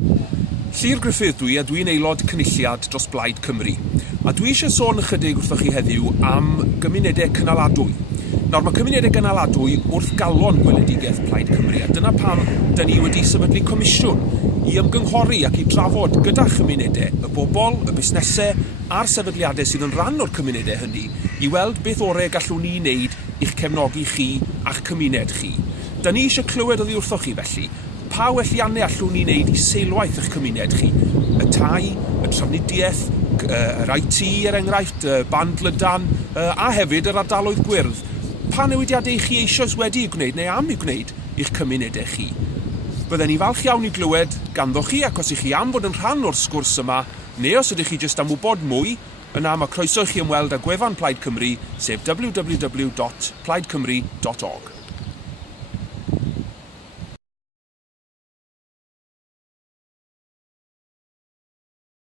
Llyr Griffith dwi a dwi'n aelod cynulliad dros Blaid Cymru. A dwi eisiau sôn ychydig wrthoch chi heddiw am gymunedau cynaladwy. Nawr mae cymunedau gynaladwy wrth galon gweledigaeth Plaid Cymru a dyna pam dyn ni wedi sefydlu comisiwn i ymgynghori ac i drafod gyda chymunedau, y bobl, y busnesau a'r sefydliadau sydd yn rhan o'r cymunedau hynny i weld beth orau gallwn ni wneud i'ch cefnogi chi a'ch cymuned chi. Dyn ni eisiau clywed oddi wrthoch chi felly, pa welliannau allwn ni wneud i seilwaith eich cymuned chi? Y tai, y trafnidiaeth, yr IT er enghraifft, y band lydan a hefyd yr ardaloedd gwyrdd. Pa newidiadau chi eisoes wedi i'w gwneud neu am i'w gwneud i'ch cymunedau chi? Bydden ni falch iawn i glywed ganddo chi ac os ych chi am fod yn rhan o'r sgwrs yma neu os ydych chi jyst am wybod mwy, yna mae croeso i chi ymweld â gwefan Plaid Cymru sef www.plaidcymru.org.